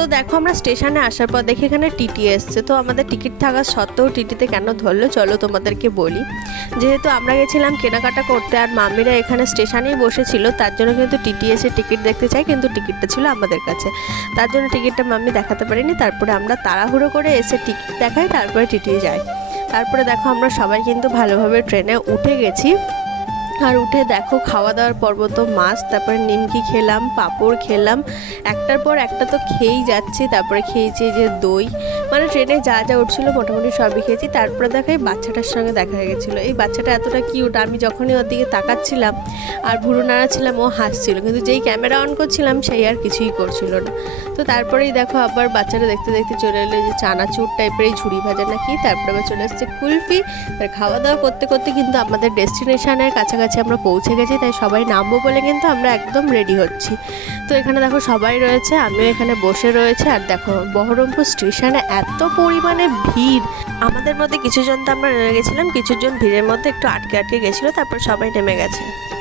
তো দেখো আমরা স্টেশনে আসার পর দেখি এখানে টিটি এসছে। তো আমাদের টিকিট থাকা সত্ত্বেও টিটিতে কেন ধরলো চলো তোমাদেরকে বলি। যেহেতু আমরা গেছিলাম কেনাকাটা করতে আর মাম্মিরা এখানে স্টেশনেই বসেছিল, তার জন্য কিন্তু টিটি এসে টিকিট দেখতে চাই, কিন্তু টিকিটটা ছিল আমাদের কাছে, তার জন্য টিকিটটা মাম্মি দেখাতে পারিনি। তারপরে আমরা তাড়াহুড়ো করে এসে টিকিট দেখাই, তারপরে টিটি যায়। তারপরে দেখো আমরা সবাই কিন্তু ভালোভাবে ট্রেনে উঠে গেছি। আর উঠে দেখো খাওয়া দাওয়ার পর্ব তো মাছ, তারপরে নিমকি খেলাম, পাঁপড় খেলাম, একটার পর একটা তো খেয়েই যাচ্ছি। তারপরে খেয়েছি যে দই, মানে ট্রেনে যা যা উঠছিল মোটামুটি সবই খেয়েছি। তারপরে দেখো এই বাচ্চাটার সঙ্গে দেখা হয়ে গেছিলো। এই বাচ্চাটা এতটা কিউট, আমি যখনই ওর দিকে তাকাচ্ছিলাম আর ভুরু নাড়াচ্ছিলাম ও হাসছিল, কিন্তু যেই ক্যামেরা অন করছিলাম সেই আর কিছুই করছিল না। তো তারপরেই দেখো আবার বাচ্চাটা দেখতে দেখতে চলে এলো যে চানাচুর টাইপের এই ঝুড়ি ভাজা নাকি, তারপরে আবার চলে এসছে কুলফি। আর খাওয়া দাওয়া করতে করতে কিন্তু আমাদের ডেস্টিনেশনের কাছাকাছি আমরা পৌঁছে গেছি, তাই সবাই নামবো বলে কিন্তু আমরা একদম রেডি হচ্ছি। তো এখানে দেখো সবাই রয়েছে, আমিও এখানে বসে রয়েছে। আর দেখো বহরমপুর স্টেশনে এত পরিমাণে ভিড়, আমাদের মধ্যে কিছুজন তো আমরা নেমে গেছিলাম, কিছুজন ভিড়ের মধ্যে একটু আটকে আটকে গেছিলো, তারপর সবাই নেমে গেছে।